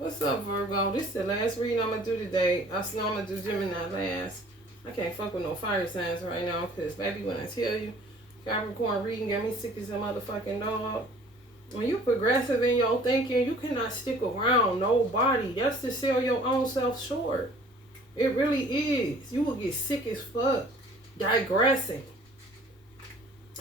What's up, Virgo? This is the last reading I'm going to do today. I know I'm going to do Gemini last. I can't fuck with no fire signs right now because, baby, when I tell you, Capricorn reading got me sick as a motherfucking dog. When you progressive in your thinking, you cannot stick around nobody. That's to sell your own self short. It really is. You will get sick as fuck. Digressing.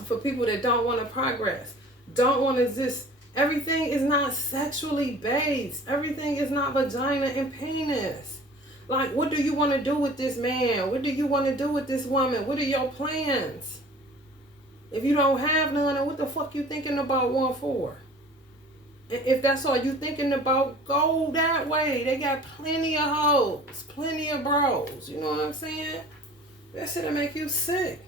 For people that don't want to progress, don't want to just... Everything is not sexually based. Everything is not vagina and penis. Like, what do you want to do with this man? What do you want to do with this woman? What are your plans? If you don't have none, then what the fuck you thinking about one for? If that's all you thinking about, go that way. They got plenty of hoes, plenty of bros. You know what I'm saying? That shit'll make you sick.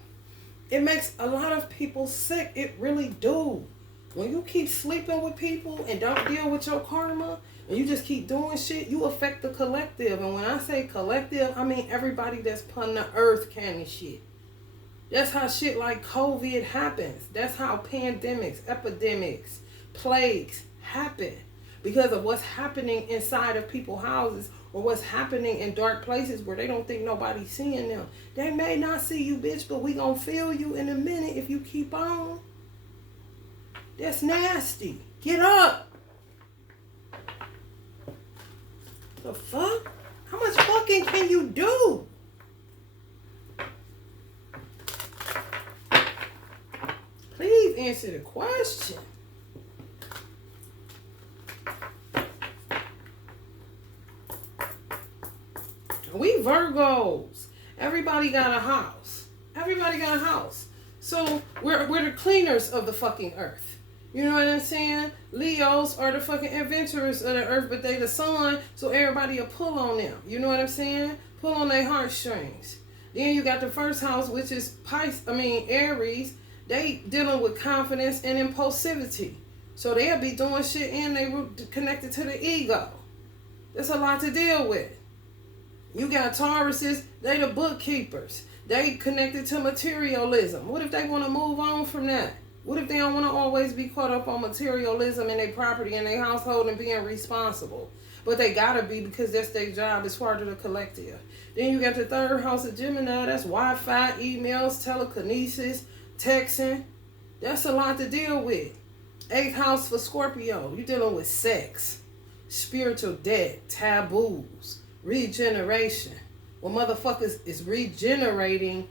It makes a lot of people sick. It really do. When you keep sleeping with people and don't deal with your karma, and you just keep doing shit, you affect the collective. And when I say collective, I mean everybody that's putting the earth kind of shit. That's how shit like COVID happens. That's how pandemics, epidemics, plagues happen. Because of what's happening inside of people's houses, or what's happening in dark places where they don't think nobody's seeing them. They may not see you, bitch, but we gonna feel you in a minute if you keep on. That's nasty. Get up. The fuck? How much fucking can you do? Please answer the question. We Virgos. Everybody got a house. Everybody got a house. So we're the cleaners of the fucking earth. You know what I'm saying? Leos are the fucking adventurers of the earth, but they the sun, so everybody will pull on them. You know what I'm saying? Pull on their heartstrings. Then you got the first house, which is Aries. They dealing with confidence and impulsivity. So they'll be doing shit and they connected to the ego. That's a lot to deal with. You got Tauruses, they the bookkeepers. They connected to materialism. What if they want to move on from that? What if they don't want to always be caught up on materialism and their property and their household and being responsible? But they gotta be because that's their job as part of the collective. Then you got the third house of Gemini. That's Wi-Fi, emails, telekinesis, texting. That's a lot to deal with. Eighth house for Scorpio. You're dealing with sex, spiritual debt, taboos, regeneration. Well, motherfuckers is regenerating,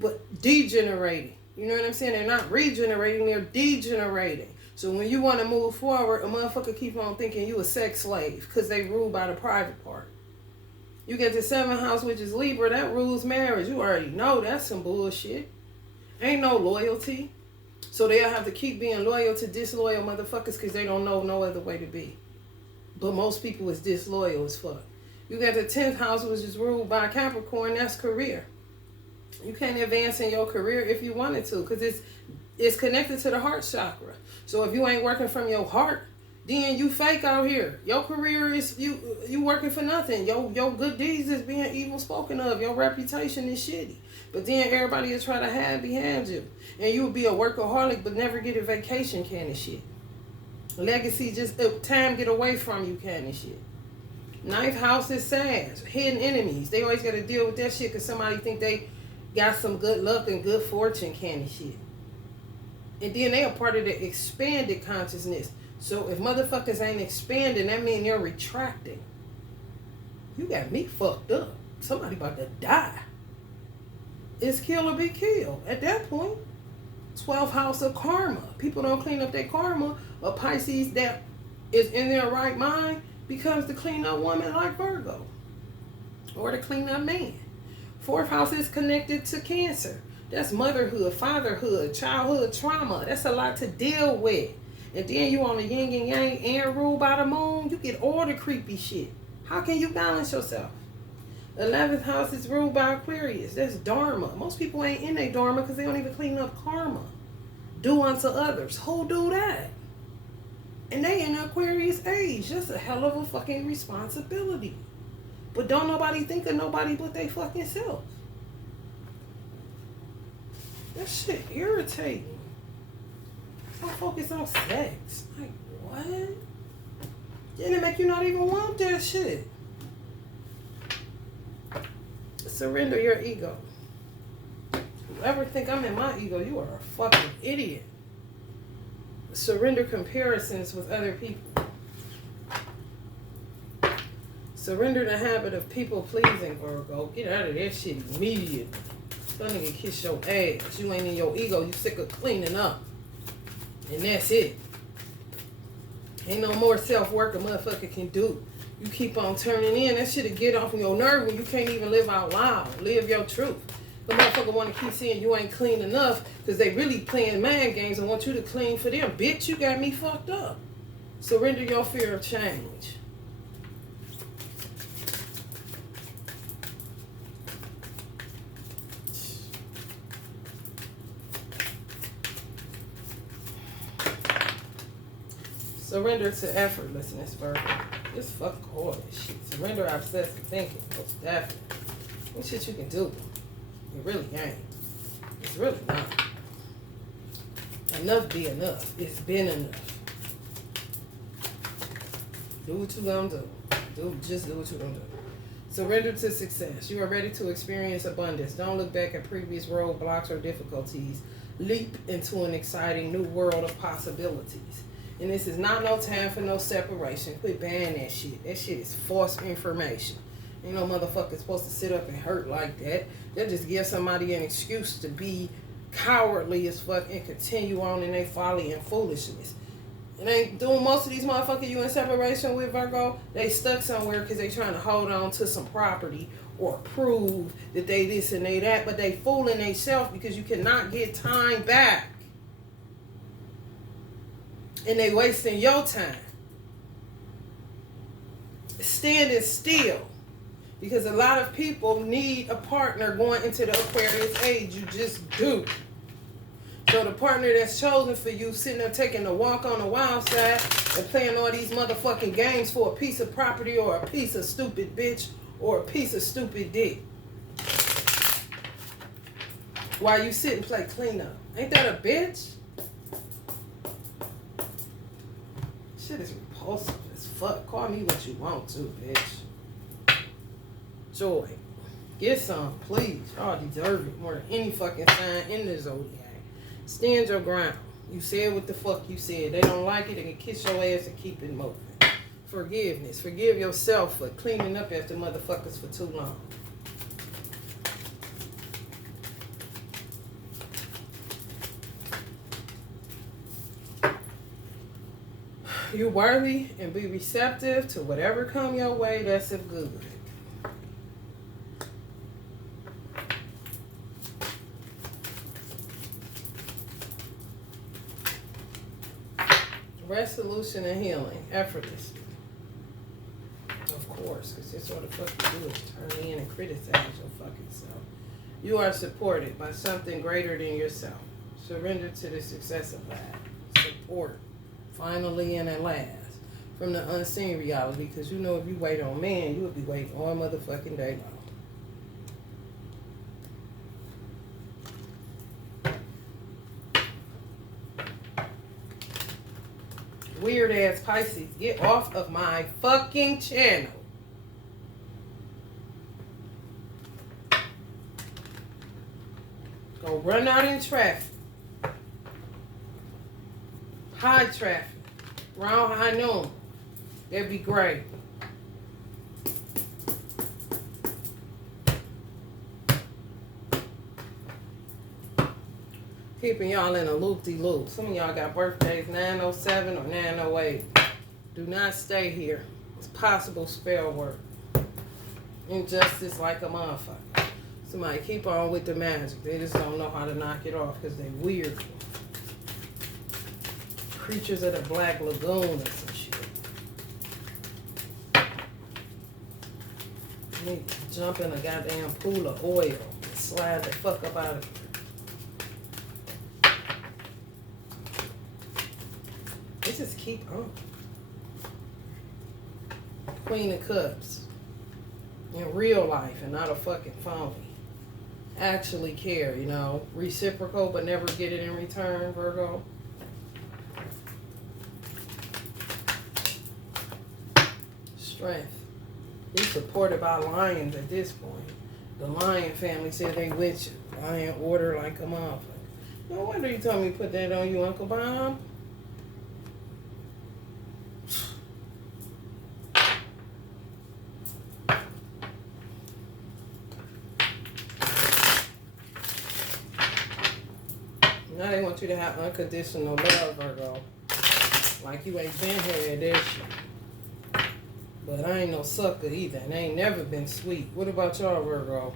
but degenerating. You know what I'm saying? They're not regenerating, they're degenerating. So when you want to move forward, a motherfucker keep on thinking you a sex slave because they rule by the private part. You get the seventh house, which is Libra, that rules marriage. You already know that's some bullshit. Ain't no loyalty. So they'll have to keep being loyal to disloyal motherfuckers because they don't know no other way to be. But most people is disloyal as fuck. You got the 10th house, which is ruled by Capricorn, that's career. You can't advance in your career if you wanted to because it's connected to the heart chakra. So if you ain't working from your heart, then you fake out here. Your career is you working for nothing. Your good deeds is being evil spoken of. Your reputation is shitty. But then everybody will try to hide behind you. And you will be a workaholic but never get a vacation kind of shit. Legacy, just time get away from you kind of shit. Ninth house is Sag, hidden enemies. They always got to deal with that shit because somebody think they got some good luck and good fortune kind of shit. And then they are part of the expanded consciousness. So if motherfuckers ain't expanding, that means they're retracting. You got me fucked up. Somebody about to die. It's kill or be killed. At that point, 12th house of karma. People don't clean up their karma. A Pisces that is in their right mind becomes the clean up woman like Virgo. Or the clean up man. 4th house is connected to Cancer. That's motherhood, fatherhood, childhood trauma. That's a lot to deal with. And then you on the yin and yang and ruled by the moon, you get all the creepy shit. How can you balance yourself? 11th house is ruled by Aquarius. That's Dharma. Most people ain't in their Dharma because they don't even clean up karma. Do unto others. Who do that? And they in the Aquarius age. That's a hell of a fucking responsibility. But don't nobody think of nobody but they fucking self. That shit irritating. Don't focus on sex. Like, what? Then it make you not even want that shit. Surrender your ego. Whoever think I'm in my ego, you are a fucking idiot. Surrender comparisons with other people. Surrender the habit of people pleasing, Virgo. Get out of that shit immediately. That nigga kiss your ass. You ain't in your ego. You sick of cleaning up. And that's it. Ain't no more self-work a motherfucker can do. You keep on turning in. That shit'll get off your nerve when you can't even live out loud. Live your truth. The motherfucker want to keep saying you ain't clean enough because they really playing mind games and want you to clean for them. Bitch, you got me fucked up. Surrender your fear of change. Surrender to effortlessness, Virgo. Just fuck all this shit. Surrender obsessive thinking. Most definitely. What shit you can do? It really ain't. It's really not. Enough be enough. It's been enough. Do what you gonna do. Just do what you gonna do. Surrender to success. You are ready to experience abundance. Don't look back at previous roadblocks or difficulties. Leap into an exciting new world of possibilities. And this is not no time for no separation. Quit banning that shit. That shit is false information. Ain't no motherfucker supposed to sit up and hurt like that. They'll just give somebody an excuse to be cowardly as fuck and continue on in their folly and foolishness. And ain't doing most of these motherfuckers you in separation with, Virgo. They stuck somewhere because they trying to hold on to some property or prove that they this and they that. But they fooling themselves because you cannot get time back. And they wasting your time. Standing still. Because a lot of people need a partner going into the Aquarius age. You just do. So the partner that's chosen for you sitting there taking a walk on the wild side and playing all these motherfucking games for a piece of property or a piece of stupid bitch or a piece of stupid dick. While you sit and play cleanup. Ain't that a bitch? Shit is repulsive as fuck. Call me what you want to, bitch. Joy. Get some, please. Y'all deserve it more than any fucking sign in the zodiac. Stand your ground. You said what the fuck you said. They don't like it, they can kiss your ass and keep it moving. Forgiveness. Forgive yourself for cleaning up after motherfuckers for too long. You're worthy and be receptive to whatever come your way that's of good. Resolution and healing, effortlessly. Of course, because that's what the fuck you do is turn in and criticize your fucking self. You are supported by something greater than yourself. Surrender to the success of that. Support. Finally and at last. From the unseen reality, because you know if you wait on man, you will be waiting all motherfucking day long. Weird ass Pisces, get off of my fucking channel. Go run out in traffic. High traffic. Around high noon. That'd be great. Keeping y'all in a loop-de-loop. Some of y'all got birthdays 907 or 908. Do not stay here. It's possible spell work. Injustice like a motherfucker. Somebody keep on with the magic. They just don't know how to knock it off because they weird. Creatures of the Black Lagoon or some shit. Need to jump in a goddamn pool of oil and slide the fuck up out of it. They just keep on. Queen of Cups. In real life and not a fucking phony. Actually care, you know. Reciprocal but never get it in return, Virgo. strength. He's supported by lions at this point. The lion family said they with you. Lion order like a motherfucker. No wonder you told me to put that on you, Uncle Bob. Now they want you to have unconditional love, Virgo. Like you ain't been here at that shit. But I ain't no sucker either. And I ain't never been sweet. What about y'all, Virgo?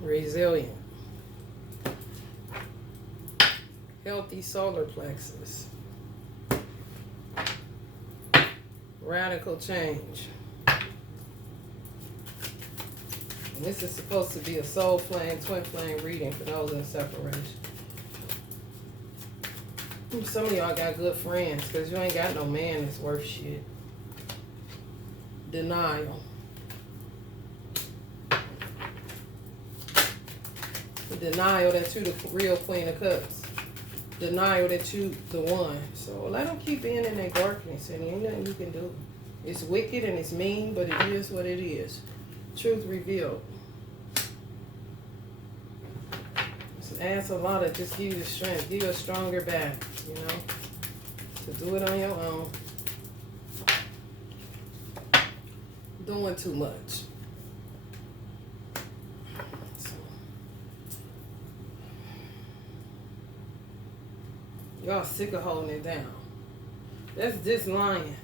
Resilient. Healthy solar plexus. Radical change. And this is supposed to be a soul flame, twin flame reading for those in separation. Some of y'all got good friends because you ain't got no man that's worth shit. Denial. The denial that you the real Queen of Cups. Denial that you the one. So let them keep being in their darkness and ain't nothing you can do. It's wicked and it's mean, but it is what it is. Truth revealed. Ask a lot of just give you the strength, give you a stronger back, you know, to do it on your own. Doing too much. So, y'all sick of holding it down. That's this lying.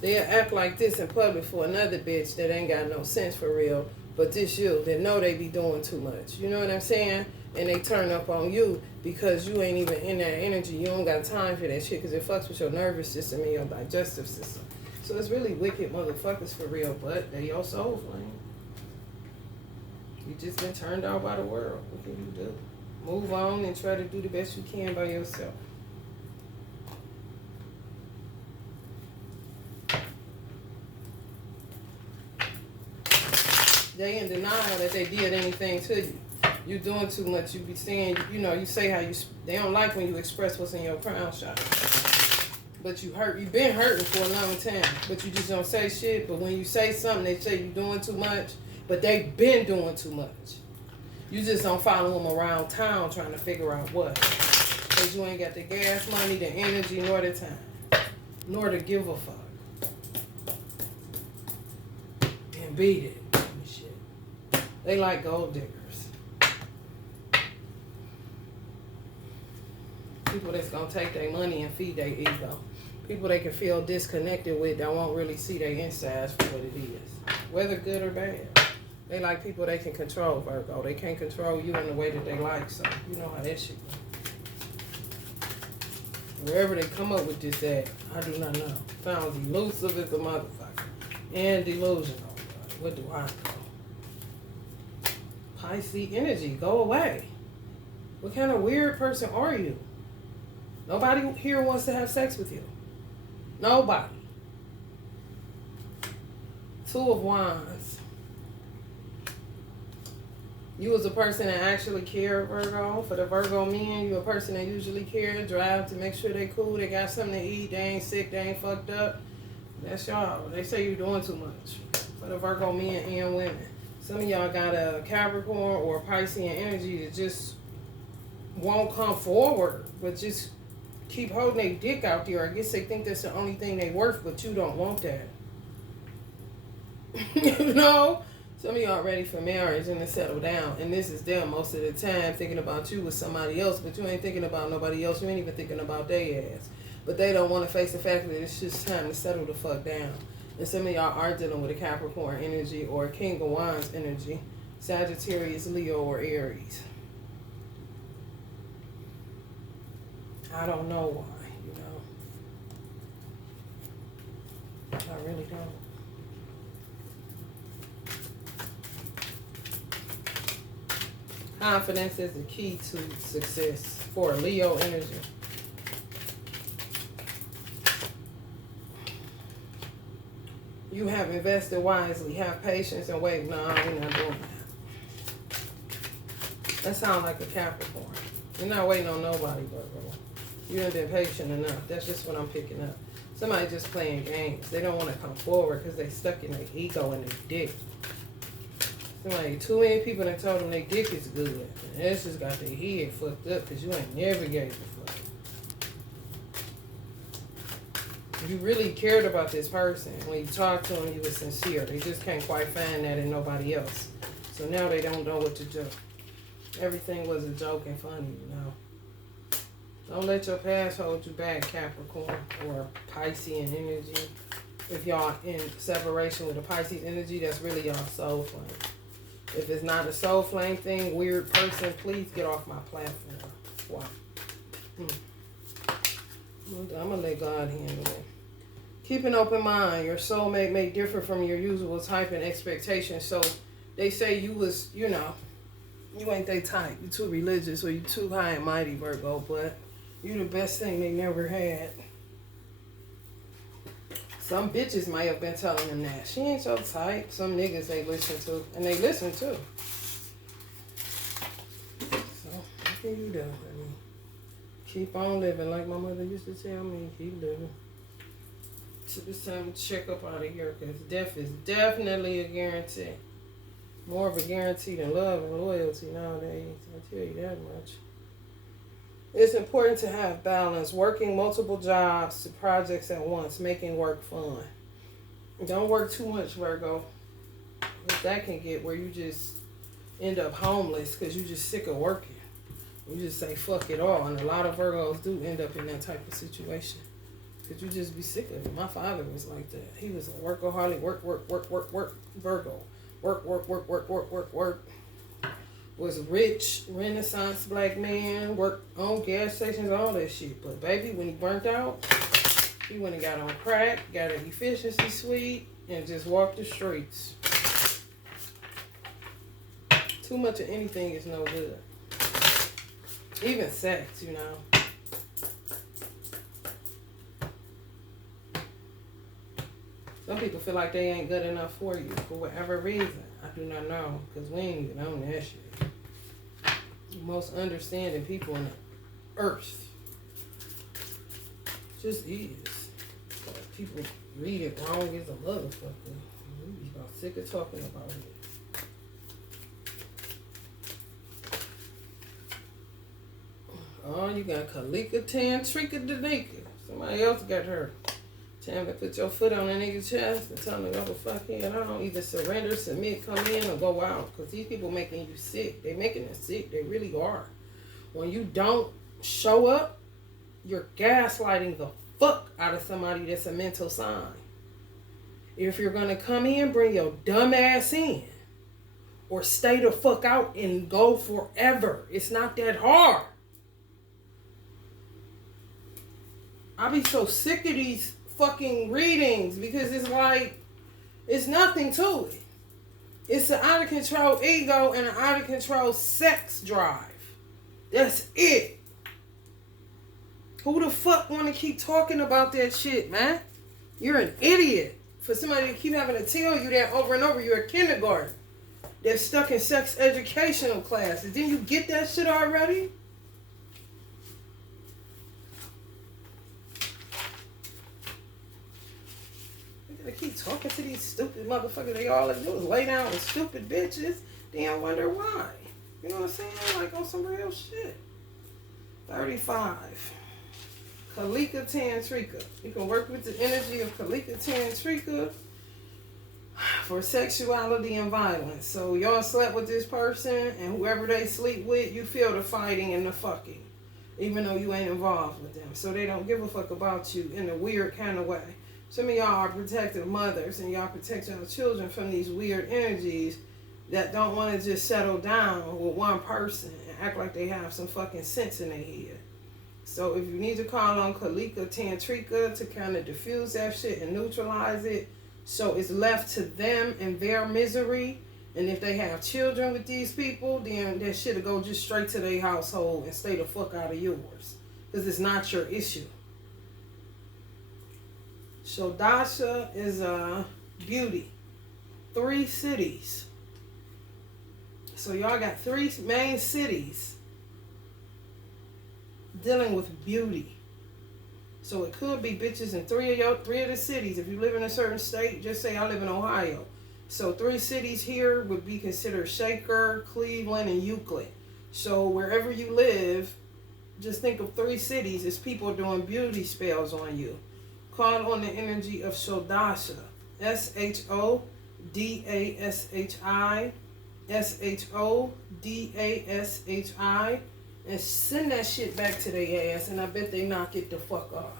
They'll act like this in public for another bitch that ain't got no sense for real, but this you that know they be doing too much. You know what I'm saying? And they turn up on you because you ain't even in that energy. You don't got time for that shit because it fucks with your nervous system and your digestive system. So it's really wicked motherfuckers for real, but they your soul flame. You just been turned out by the world. What can you do? Move on and try to do the best you can by yourself. They in denial that they did anything to you. You doing too much. You be saying, you know, you say how you. They don't like when you express what's in your crown chakra. But you hurt. You've been hurting for a long time. But you just don't say shit. But when you say something, they say you doing too much. But they've been doing too much. You just don't follow them around town trying to figure out what. Because you ain't got the gas money, the energy, nor the time, nor to give a fuck. And beat it. Shit. They like gold diggers. People that's going to take their money and feed their ego. People they can feel disconnected with that won't really see their insides for what it is. Whether good or bad. They like people they can control, Virgo. They can't control you in the way that they like, so you know how that shit goes. Wherever they come up with this at, I do not know. Sounds elusive as a motherfucker. And delusional. What do I know? Pisces energy, go away. What kind of weird person are you? Nobody here wants to have sex with you. Nobody. Two of Wands. You was a person that actually cared, Virgo. For the Virgo men, you a person that usually care, drive to make sure they cool, they got something to eat, they ain't sick, they ain't fucked up. That's y'all. They say you're doing too much. For the Virgo men and women. Some of y'all got a Capricorn or a Piscean energy that just won't come forward, but just keep holding their dick out there. I guess they think that's the only thing they worth, but you don't want that. You know? Some of y'all ready for marriage and to settle down. And this is them most of the time thinking about you with somebody else, but you ain't thinking about nobody else. You ain't even thinking about their ass. But they don't want to face the fact that it's just time to settle the fuck down. And some of y'all are dealing with a Capricorn energy or a King of Wands energy. Sagittarius, Leo, or Aries. I don't know why, you know. I really don't. Confidence is the key to success for Leo energy. You have invested wisely. Have patience and wait. No, we're not doing that. That sounds like a Capricorn. You're not waiting on nobody, Virgo. You haven't been patient enough. That's just what I'm picking up. Somebody just playing games. They don't want to come forward because they stuck in their ego and their dick. Somebody, too many people that told them their dick is good. And it's just got their head fucked up because you ain't never gave a fuck. You really cared about this person. When you talked to them, you were sincere. They just can't quite find that in nobody else. So now they don't know what to do. Everything was a joke and funny, you know. Don't let your past hold you back, Capricorn or Piscean energy. If y'all in separation with a Pisces energy, that's really y'all soul flame. If it's not a soul flame thing, weird person, please get off my platform. Wow. I'm going to let God handle it. Keep an open mind. Your soulmate may differ from your usual type and expectation. So they say you was, you know, you ain't they type. You too religious or you too high and mighty, Virgo, but you the best thing they never had. Some bitches might have been telling them that. She ain't your type. Some niggas they listen to. And they listen too. So, what can you do? I mean, keep on living like my mother used to tell me. Keep living. So it's time to check up out of here because death is definitely a guarantee. More of a guarantee than love and loyalty nowadays. I'll tell you that much. It's important to have balance, working multiple jobs to projects at once, making work fun. Don't work too much, Virgo. That can get where you just end up homeless because you're just sick of working. You just say fuck it all. And a lot of Virgos do end up in that type of situation because you just be sick of it. My father was like that. He was a workaholic, work, Virgo. Work. Was rich, Renaissance black man, worked on gas stations, all that shit. But baby, when he burnt out, he went and got on crack, got an efficiency suite, and just walked the streets. Too much of anything is no good. Even sex, you know. Some people feel like they ain't good enough for you for whatever reason. I do not know, because we ain't even on that shit. The most understanding people on the earth just is. But people read it wrong as a motherfucker. We be about sick of talking about it. Oh, you got Kalika Tantrika Danika. Somebody else got her. Time to put your foot on a nigga's chest and tell him to go the fuck in. I don't either surrender, submit, come in, or go out. Because these people making you sick. They making us sick. They really are. When you don't show up, you're gaslighting the fuck out of somebody that's a mental sign. If you're going to come in, bring your dumb ass in. Or stay the fuck out and go forever. It's not that hard. I be so sick of these fucking readings because it's like it's nothing to it. It's an out of control ego and an out of control sex drive. That's it. Who the fuck want to keep talking about that shit, man? You're an idiot for somebody to keep having to tell you that over and over. You're a kindergarten that's stuck in sex educational classes. Didn't you get that shit already? They keep talking to these stupid motherfuckers. They all do is lay down with stupid bitches. Then wonder why. You know what I'm saying? Like on some real shit. 35. Kalika Tantrika. You can work with the energy of Kalika Tantrika for sexuality and violence. So y'all slept with this person and whoever they sleep with, you feel the fighting and the fucking. Even though you ain't involved with them. So they don't give a fuck about you in a weird kind of way. Some of y'all are protective mothers and y'all protect your children from these weird energies that don't want to just settle down with one person and act like they have some fucking sense in their head. So if you need to call on Kalika Tantrika to kind of diffuse that shit and neutralize it so it's left to them and their misery, and if they have children with these people, then that shit'll go just straight to their household and stay the fuck out of yours. Because it's not your issue. Shodasha is beauty. 3 cities. So y'all got 3 main cities dealing with beauty. So it could be bitches in 3 of the cities. If you live in a certain state, just say I live in Ohio. So 3 cities here would be considered Shaker, Cleveland, and Euclid. So wherever you live, just think of 3 cities as people doing beauty spells on you. Call on the energy of Shodasha. Shoddashi. Shoddashi. And send that shit back to their ass. And I bet they knock it the fuck off.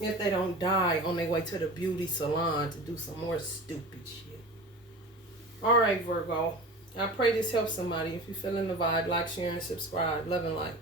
If they don't die on their way to the beauty salon to do some more stupid shit. Alright, Virgo. I pray this helps somebody. If you're feeling the vibe, like, share, and subscribe. Love and light.